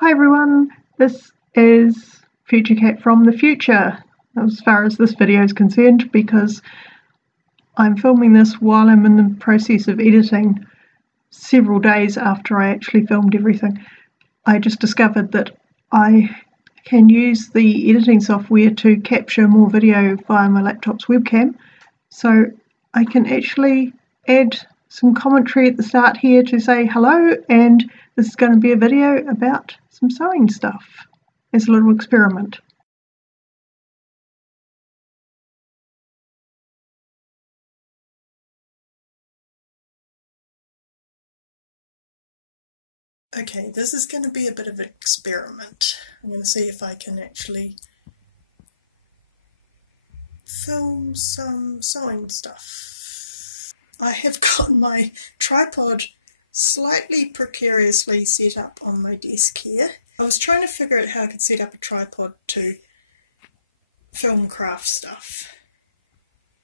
Hi everyone, this is Future Cat from the future as far as this video is concerned, because I'm filming this while I'm in the process of editing several days after I actually filmed everything. I just discovered that I can use the editing software to capture more video via my laptop's webcam, so I can actually add some commentary at the start here to say hello, and this is going to be a video about some sewing stuff as a little experiment. Okay, this is going to be a bit of an experiment. I'm going to see if I can actually film some sewing stuff. I have got my tripod slightly precariously set up on my desk here. I was trying to figure out how I could set up a tripod to film craft stuff.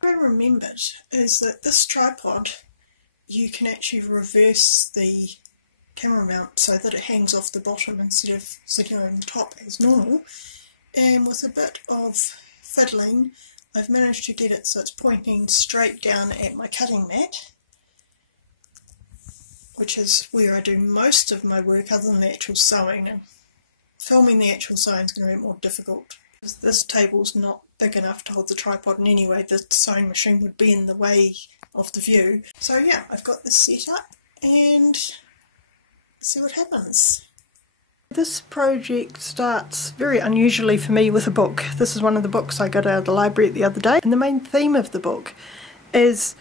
What I remembered is that this tripod, you can actually reverse the camera mount so that it hangs off the bottom instead of sitting on the top as normal, and with a bit of fiddling I've managed to get it so it's pointing straight down at my cutting mat, which is where I do most of my work other than the actual sewing, and filming the actual sewing is going to be more difficult because this table's not big enough to hold the tripod, and anyway the sewing machine would be in the way of the view. So yeah, I've got this set up and see what happens. This project starts very unusually for me with a book. This is one of the books I got out of the library the other day, and the main theme of the book is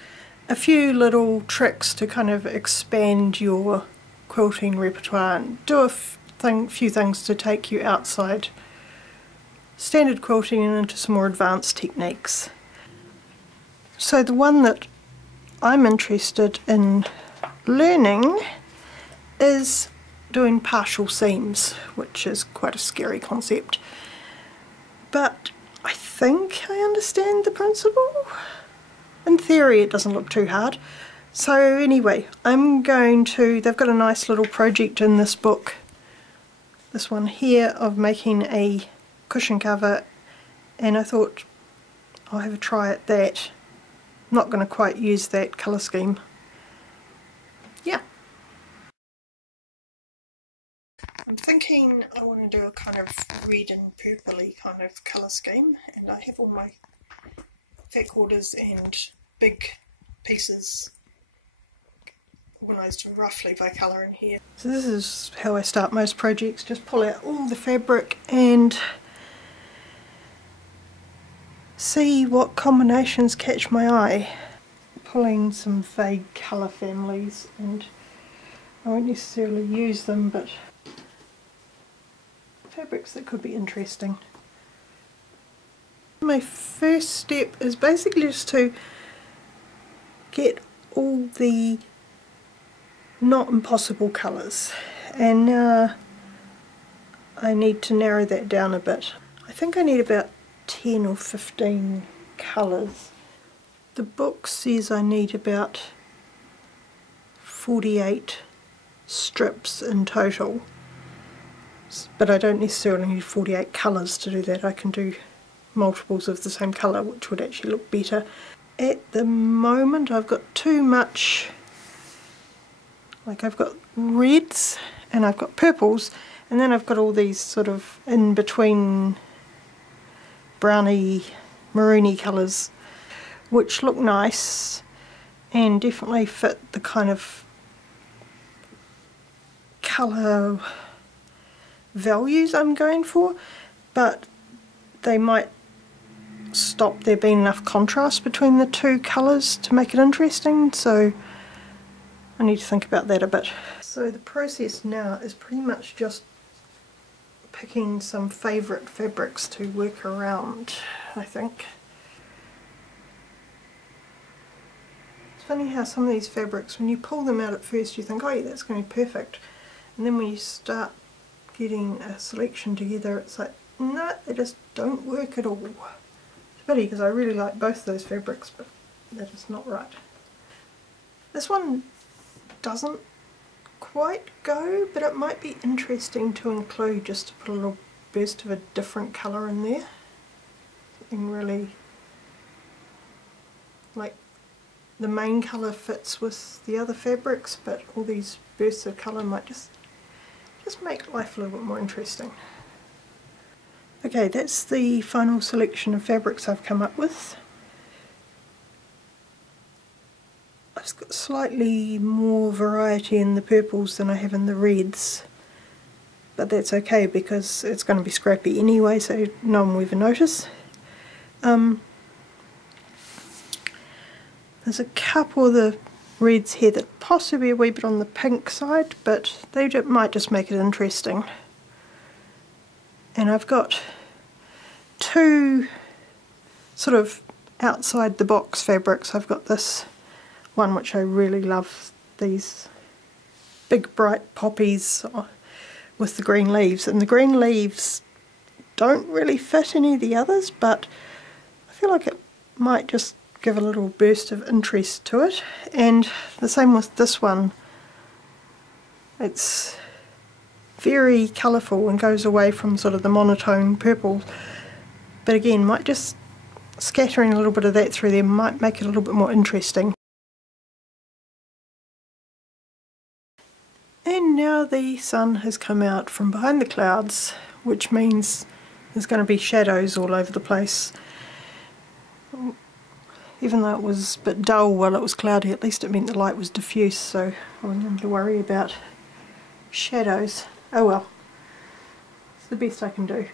a few little tricks to kind of expand your quilting repertoire and do a few things to take you outside standard quilting and into some more advanced techniques. So the one that I'm interested in learning is doing partial seams, which is quite a scary concept, but I think I understand the principle. In theory it doesn't look too hard. So anyway, they've got a nice little project in this book, this one here, of making a cushion cover, and I thought I'll have a try at that. I'm not going to quite use that colour scheme. Yeah. I'm thinking I want to do a kind of red and purpley kind of colour scheme, and I have all my fat quarters and big pieces organised roughly by colour in here. So this is how I start most projects, just pull out all the fabric and see what combinations catch my eye. Pulling some vague colour families, and I won't necessarily use them, but fabrics that could be interesting. My first step is basically just to get all the not impossible colours, and now I need to narrow that down a bit. I think I need about 10 or 15 colours. The book says I need about 48 strips in total, but I don't necessarily need 48 colours to do that. I can do multiples of the same colour, which would actually look better. At the moment I've got too much, like I've got reds and I've got purples, and then I've got all these sort of in between browny maroony colours, which look nice and definitely fit the kind of colour values I'm going for, but they might stop there being enough contrast between the two colours to make it interesting, so I need to think about that a bit. So the process now is pretty much just picking some favourite fabrics to work around, I think. It's funny how some of these fabrics, when you pull them out at first you think, oh yeah, that's going to be perfect, and then when you start getting a selection together it's like, no, they just don't work at all. It's a pity because I really like both of those fabrics, but they're just not right. This one doesn't quite go, but it might be interesting to include just to put a little burst of a different colour in there. Something really like the main colour fits with the other fabrics, but all these bursts of colour might just make life a little bit more interesting. Okay, that's the final selection of fabrics I've come up with. I've got slightly more variety in the purples than I have in the reds, but that's okay because it's going to be scrappy anyway, so no one will ever notice. There's a couple of the reds here that possibly a wee bit on the pink side, but they might just make it interesting. And I've got two sort of outside the box fabrics. I've got this one which I really love, these big bright poppies with the green leaves, and the green leaves don't really fit any of the others, but I feel like it might just give a little burst of interest to it. And the same with this one, it's very colourful and goes away from sort of the monotone purple, but again might just scattering a little bit of that through there might make it a little bit more interesting. And now the sun has come out from behind the clouds, which means there's going to be shadows all over the place. Even though it was a bit dull while it was cloudy, at least it meant the light was diffuse, so I wasn't having to worry about shadows. Oh well, it's the best I can do.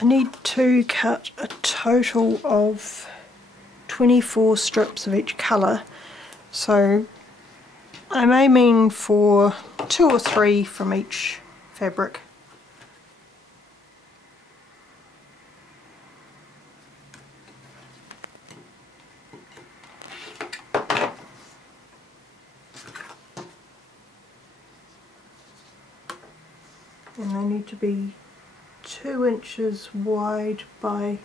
I need to cut a total of 24 strips of each colour, so I'm aiming for 2 or 3 from each fabric. And they need to be 2 inches wide by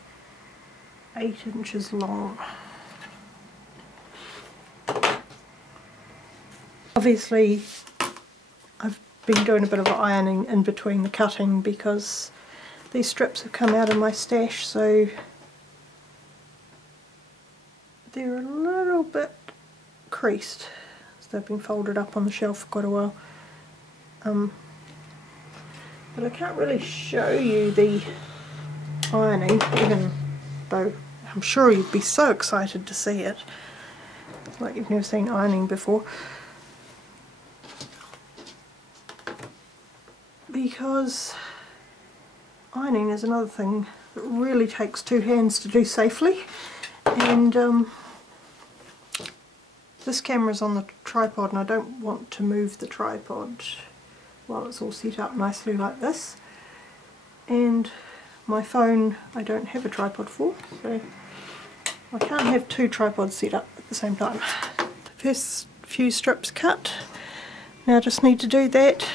8 inches long. Obviously I've been doing a bit of ironing in between the cutting because these strips have come out of my stash, so they're a little bit creased. So they've been folded up on the shelf for quite a while. But I can't really show you the ironing, even though I'm sure you'd be so excited to see it. It's like you've never seen ironing before. Because ironing is another thing that really takes 2 hands to do safely. And this camera's on the tripod and I don't want to move the tripod while it's all set up nicely like this. And my phone I don't have a tripod for, so I can't have 2 tripods set up at the same time. The first few strips cut. Now I just need to do that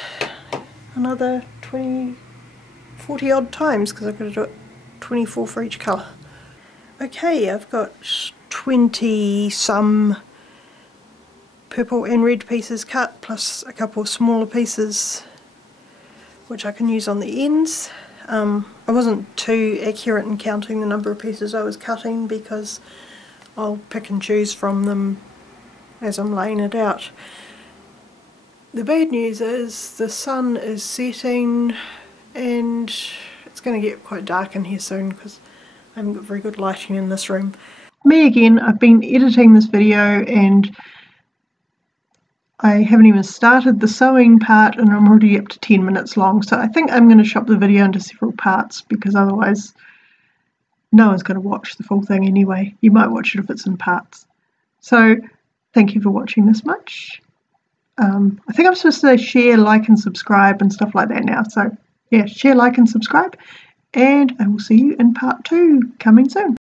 another 40 odd times because I've got to do it 24 for each colour. Okay, I've got 20 some purple and red pieces cut, plus a couple of smaller pieces which I can use on the ends. I wasn't too accurate in counting the number of pieces I was cutting because I'll pick and choose from them as I'm laying it out. The bad news is the sun is setting and it's going to get quite dark in here soon because I haven't got very good lighting in this room. Me again, I've been editing this video and I haven't even started the sewing part and I'm already up to 10 minutes long, so I think I'm going to chop the video into several parts because otherwise no one's going to watch the full thing anyway. You might watch it if it's in parts. So thank you for watching this much. I think I'm supposed to share, like and subscribe and stuff like that now. So yeah, share, like and subscribe, and I will see you in part 2 coming soon.